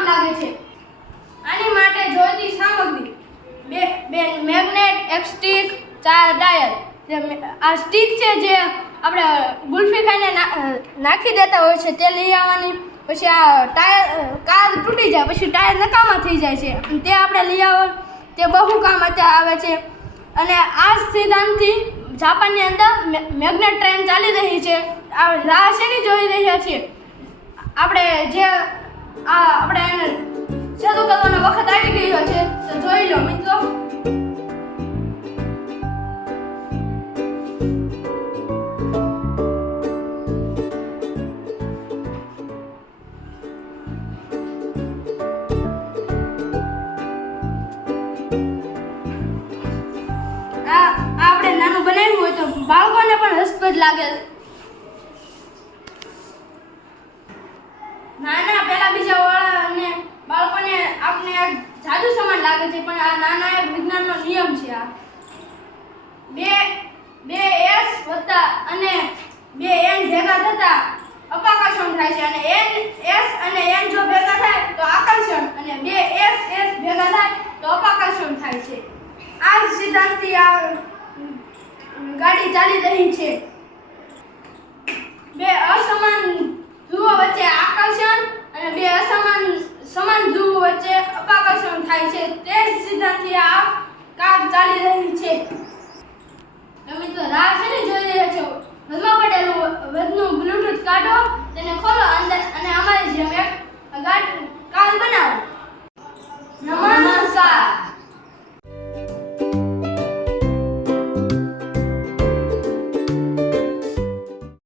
કામ લાગે છે. આની માટે જોઈતી સામગ્રી બે મેગ્નેટ, એક સ્ટિક, 4 ટાયર. આ સ્ટિક છે જે આપણે ગુલ્ફી ખાઈને નાખી દેતા હોય છે તે લઈ આવવાની. પછી આ ટાયર કાર તૂટી જાય પછી ટાયર નકામા થઈ જાય છે તે આપણે લઈ આવવાનું. તે બહુ કામ અત્યારે આવે છે. અને આ સિદ્ધાંતથી જાપાનની અંદર મેગ્નેટ ટ્રેન ચાલી રહી છે. આ રાહ શેની જોઈ રહ્યા છીએ આપણે જે આપણે એને શરૂ કરવાનો વખત આવી ગયો છે તો જોઈ લો મિત્રો. આપણે નાનું બનાવ્યું હોય તો બાળકોને પણ રસપ્રદ લાગે. નાના પહેલા બીજા વાળા અને બાળકોને આપણે આ જાદુ સમાન લાગે છે પણ આ નાના એક વિજ્ઞાનનો નિયમ છે. આ બે s વત્તા અને 2 n ભેગા થતા અપાકર્ષણ થાય છે. અને s અને n જો ભેગા થાય તો આકર્ષણ અને 2 s ભેગા થાય તો અપાકર્ષણ થાય છે. આ સિદ્ધાંતથી આ ગાડી ચાલી રહી છે. બે અસમાન ધ્રુવો વચ્ચે આકર્ષણ અને બે સમાન ધ્રુવો વચ્ચે અપાકર્ષણ થાય છે. તે જ સિદ્ધાંતથી આ કાર ચાલી રહી છે. તમે તો રાહ છે ને જોઈ રહ્યા છો. ઘરમાં પડેલું વધનું બ્લૂટૂથ કાઢો